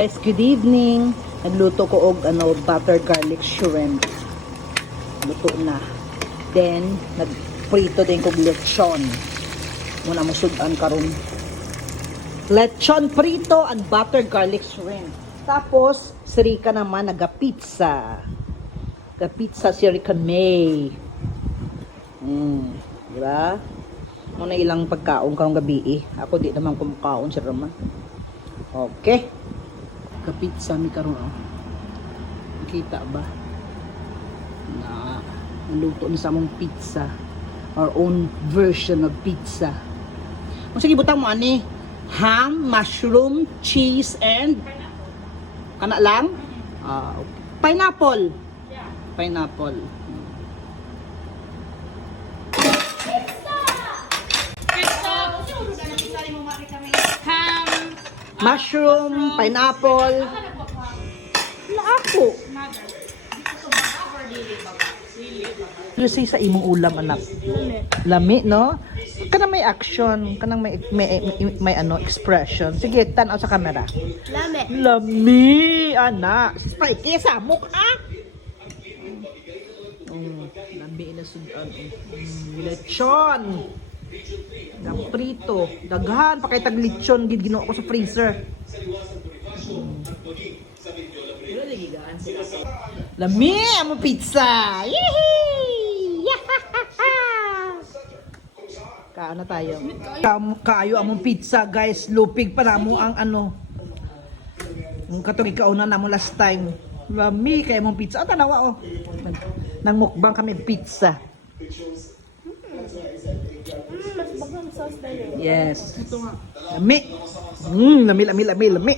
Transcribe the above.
Guys, good evening. Nagluto ko og butter garlic shrimp. Luto na. Then nagprito din ko lechon. Muna mo sudan karon. Lechon prito and butter garlic shrimp. Tapos si Rika naman naga-pizza. Ga-pizza si Rika May. Diba? Muna ilang pagkaon karong gabi eh. Ako di naman kumakaon si Rama. Okay. Ka-pizza mi karon oh. Nakita ba? Na luto ni sa among pizza. Our own version of pizza. Kung sige butang mo ani, ham, mushroom, cheese and kana lang? Okay. Pineapple. Yeah. Pineapple. Ham, Mushroom, pineapple. Laako. Lucy sa imong ulam anak. Lami, no? Kanang may action, kanang may expression. Sige, tanaw sa camera. lame. Lami, anak. Spike sa mukha. Lami na sudan. Lechon. Prito. Daghan pa kay tag lechon gid ginoo ko sa freezer. Lami amo pizza. Yehey! Kaon na tayo. Kaayo among pizza, guys. Lupig pa namo ang Ang katong ikauna namo last time. Lami kay among pizza. Tanawa oh. Nang mukbang kami pizza. Mas bagang sauce tayo. Yes. Lami. Lami.